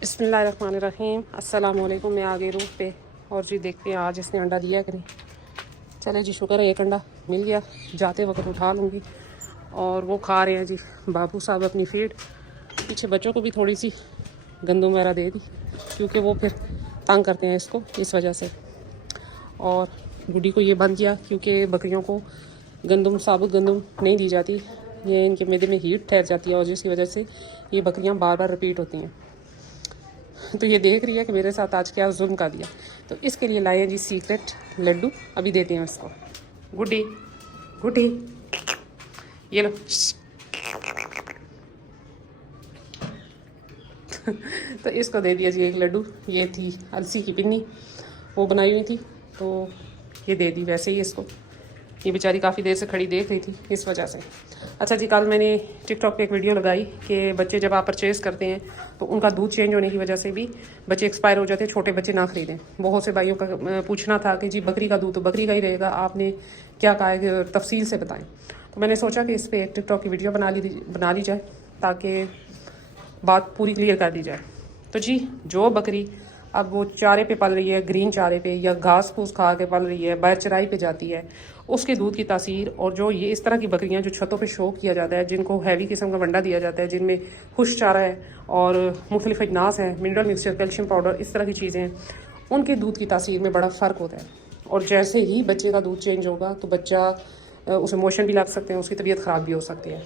बिस्मिल्लाहिर्रहमानिर्रहीम। अस्सलाम वालेकुम। मैं आ गई रूफ पे और जी देखते हैं आज इसने अंडा दिया कि नहीं। चले जी, शुक्र है एक अंडा मिल गया, जाते वक्त उठा लूँगी। और वो खा रहे हैं जी बाबू साहब अपनी फीड। पीछे बच्चों को भी थोड़ी सी गंदम वगैरह दे दी क्योंकि वो फिर तंग करते हैं इसको, इस वजह से। और गुड्डी को ये बंद किया क्योंकि बकरियों को गंदम, साबुत गंदम नहीं दी जाती, ये इनके मैदे में हीट ठहर जाती है और जिसकी वजह से ये बकरियां बार बार रिपीट होती हैं। तो ये देख रही है कि मेरे साथ आज क्या जुल्म का दिया, तो इसके लिए लाए हैं जी सीक्रेट लड्डू। अभी देते हैं इसको। गुड्डी गुड्डी, ये लो। तो इसको दे दिया जी एक लड्डू। ये थी अलसी की पिन्नी, वो बनाई हुई थी, तो ये दे दी। वैसे ही इसको, ये बेचारी काफ़ी देर से खड़ी देख रही थी, इस वजह से। अच्छा जी, कल मैंने टिकटॉक पे एक वीडियो लगाई कि बच्चे जब आप परचेज़ करते हैं तो उनका दूध चेंज होने की वजह से भी बच्चे एक्सपायर हो जाते हैं। छोटे बच्चे ना खरीदें। बहुत से भाइयों का पूछना था कि जी बकरी का दूध तो बकरी का ही रहेगा, आपने क्या कहा है, तफसील से बताएं। तो मैंने सोचा कि इस पर एक टिकटॉक की वीडियो बना ली जाए ताकि बात पूरी क्लियर कर दी जाए। तो जी, जो बकरी अब वो चारे पे पल रही है, ग्रीन चारे पे, या घास फूस खा के पल रही है, बाहर चराई पे जाती है, उसके दूध की तासीर। और जो ये इस तरह की बकरियां जो छतों पे शो किया जाता है, जिनको हैवी किस्म का वंडा दिया जाता है, जिनमें खुश चारा है और मुख्तलिफ अजनास हैं, मिनरल मिक्सचर, कैल्शियम पाउडर, इस तरह की चीज़ें हैं, उनके दूध की तासीर में बड़ा फ़र्क होता है। और जैसे ही बच्चे का दूध चेंज होगा तो बच्चा, उसे मोशन भी लग सकते हैं, उसकी तबीयत ख़राब भी हो सकती है।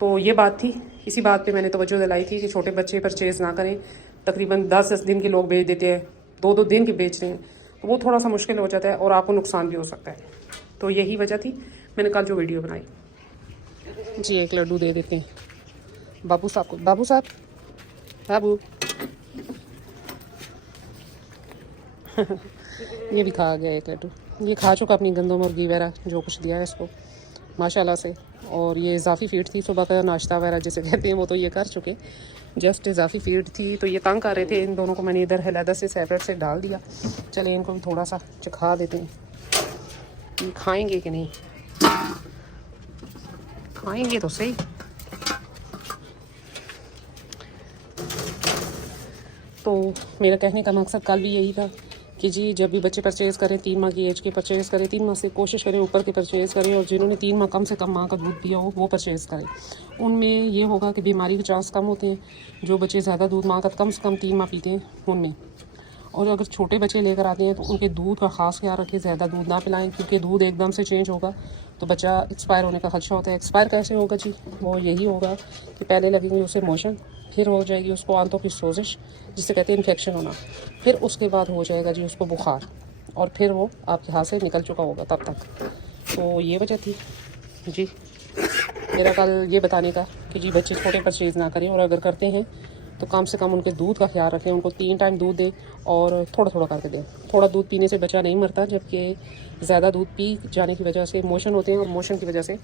तो ये बात थी, इसी बात पे मैंने तवज्जो दिलाई थी कि छोटे बच्चे परचेज़ ना करें। तकरीबन 10-10 दिन के लोग बेच देते हैं, 2-2 दिन के बेच रहे हैं, तो वो थोड़ा सा मुश्किल हो जाता है और आपको नुकसान भी हो सकता है। तो यही वजह थी मैंने कल जो वीडियो बनाई। जी, एक लड्डू दे देते हैं बाबू साहब को। बाबू साहब, बाबू। ये भी खा गया एक लड्डू। ये खा चुका अपनी गंदम मुर्गी वगैरह जो कुछ दिया है इसको, माशाल्लाह से। और ये इजाफ़ी फीड थी, सुबह का नाश्ता वगैरह जिसे कहते हैं, वो तो ये कर चुके। जस्ट इजाफ़ी फीड थी, तो ये तंग कर रहे थे। इन दोनों को मैंने इधर अलहदा से सेपरेट से डाल दिया। चले इनको भी थोड़ा सा चखा देते हैं, ये खाएंगे कि नहीं। खाएंगे तो सही। तो मेरा कहने का मकसद कल भी यही था कि जी जब भी बच्चे परचेज़ करें, 3 माह की एज के परचेज़ करें, 3 माह से कोशिश करें ऊपर के परचेज़ करें, और जिन्होंने 3 माह कम से कम माह का दूध दिया हो वो परचेज़ करें। उनमें ये होगा कि बीमारी के चांस कम होते हैं। जो बच्चे ज़्यादा दूध माह का कम से कम 3 माह पीते हैं उनमें। और अगर छोटे बच्चे लेकर आते हैं तो उनके दूध का ख़ास ख्याल रखें, ज़्यादा दूध ना पिलाएं, क्योंकि दूध एकदम से चेंज होगा तो बच्चा एक्सपायर होने का खदशा होता है। एक्सपायर कैसे होगा जी? वो यही होगा कि पहले लगेंगे उसे मोशन, फिर हो जाएगी उसको आंतों की सोजिश, जिसे कहते हैं इन्फेक्शन होना, फिर उसके बाद हो जाएगा जी उसको बुखार, और फिर वो आपके हाथ से निकल चुका होगा तब तक। तो ये वजह थी जी मेरा कल ये बताने का कि जी बच्चे छोटे परचेज़ ना करें, और अगर करते हैं तो कम से कम उनके दूध का ख्याल रखें। उनको 3 टाइम दूध दें और थोड़ा थोड़ा करके दें। थोड़ा दूध पीने से बच्चा नहीं मरता, जबकि ज़्यादा दूध पी जाने की वजह से मोशन होते हैं, और मोशन की वजह से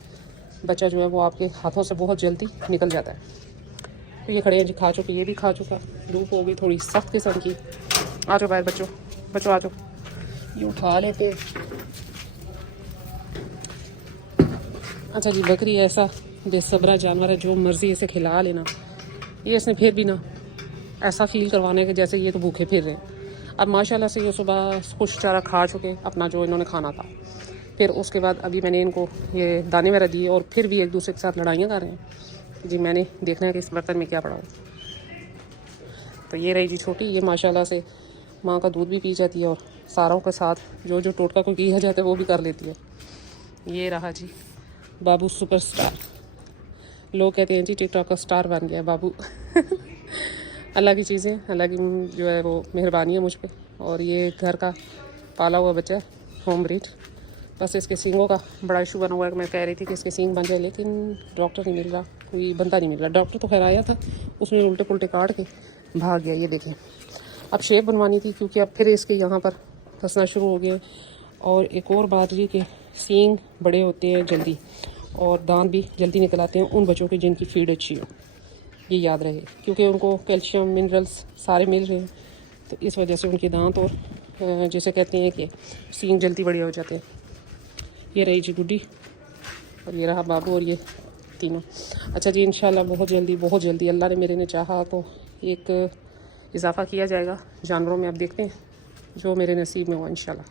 बच्चा जो है वो आपके हाथों से बहुत जल्दी निकल जाता है। तो ये खड़े हैं जी, खा चुके, ये भी खा चुका। धूप हो गई थोड़ी सख्त किस्म की। आ जाओ बाहर बच्चों, बच्चों आ जाओ, ये उठा लेते। अच्छा जी, बकरी ऐसा बेसब्रा जानवर है, जो मर्ज़ी इसे खिला लेना, ये इसने फिर भी ना ऐसा फील करवाने के जैसे ये तो भूखे फिर रहे हैं। अब माशाल्लाह से ये सुबह कुछ चारा खा चुके अपना जो इन्होंने खाना था। फिर उसके बाद अभी मैंने इनको ये दाने वगैरह दिए, और फिर भी एक दूसरे के साथ लड़ाइयाँ कर रहे हैं जी। मैंने देखना है कि इस बर्तन में क्या पड़ा हो। तो ये रही जी छोटी, ये माशाल्लाह से माँ का दूध भी पी जाती है, और सारों के साथ जो जो टोटका को किया जाता है वो भी कर लेती है। ये रहा जी बाबू सुपरस्टार। लोग कहते हैं जी टिकटॉक का स्टार बन गया बाबू। अल्लाह की चीज़ें, अल्लाह की जो है वो मेहरबानी है मुझ पे। और ये घर का पाला हुआ बच्चा है, होम ब्रीड। बस इसके सींगों का बड़ा इशू बना हुआ है। मैं कह रही थी कि इसके सींग बन जाए, लेकिन डॉक्टर नहीं मिल रहा, कोई बंदा नहीं मिल रहा। डॉक्टर तो खैर आया था, उसने उल्टे पुल्टे काट के भाग गया। ये देखें, अब शेप बनवानी थी क्योंकि अब फिर इसके यहाँ पर फंसना शुरू हो गया। और एक और बात जी कि सींग बड़े होते हैं जल्दी, और दांत भी जल्दी निकल आते हैं उन बच्चों की जिनकी फीड अच्छी हो। ये याद रहे, क्योंकि उनको कैल्शियम मिनरल्स सारे मिल रहे हैं, तो इस वजह से उनके दांत और जैसे कहते हैं कि सींग जल्दी बड़े हो जाते हैं। ये रही जी गुड्डी, और ये रहा बाबू, और ये तीनों। अच्छा जी, इंशाल्लाह बहुत जल्दी अल्लाह ने मेरे ने चाहा तो एक इजाफ़ा किया जाएगा जानवरों में। अब देखते हैं जो मेरे नसीब में हुआ इंशाल्लाह।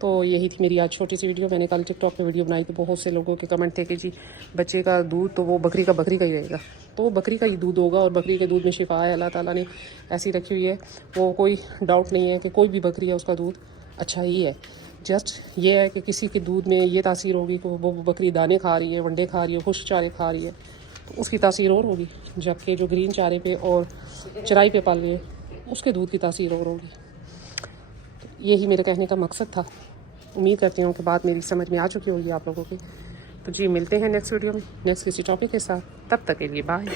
तो यही थी मेरी आज छोटी सी वीडियो। मैंने कल टिकटॉक पे वीडियो बनाई तो बहुत से लोगों के कमेंट थे कि जी बच्चे का दूध तो वो बकरी का ही रहेगा, तो वो बकरी का ही दूध होगा और बकरी के दूध में शिफा है, अल्लाह ताला ने ऐसी रखी हुई है। वो कोई डाउट नहीं है कि कोई भी बकरी है उसका दूध अच्छा ही है। जस्ट ये है कि किसी के दूध में ये तासीर होगी कि वो बकरी दाने खा रही है, वंडे खा रही है, खुश्क चारे खा रही है, तो उसकी तासीर और होगी। जबकि जो ग्रीन चारे पे और चराई पे पाल रही है उसके दूध की तासीर और होगी। तो यही मेरे कहने का मकसद था। उम्मीद करती हूँ कि बात मेरी समझ में आ चुकी होगी आप लोगों की। तो जी मिलते हैं नेक्स्ट वीडियो में नेक्स्ट किसी टॉपिक के साथ। तब तक के लिए बाय।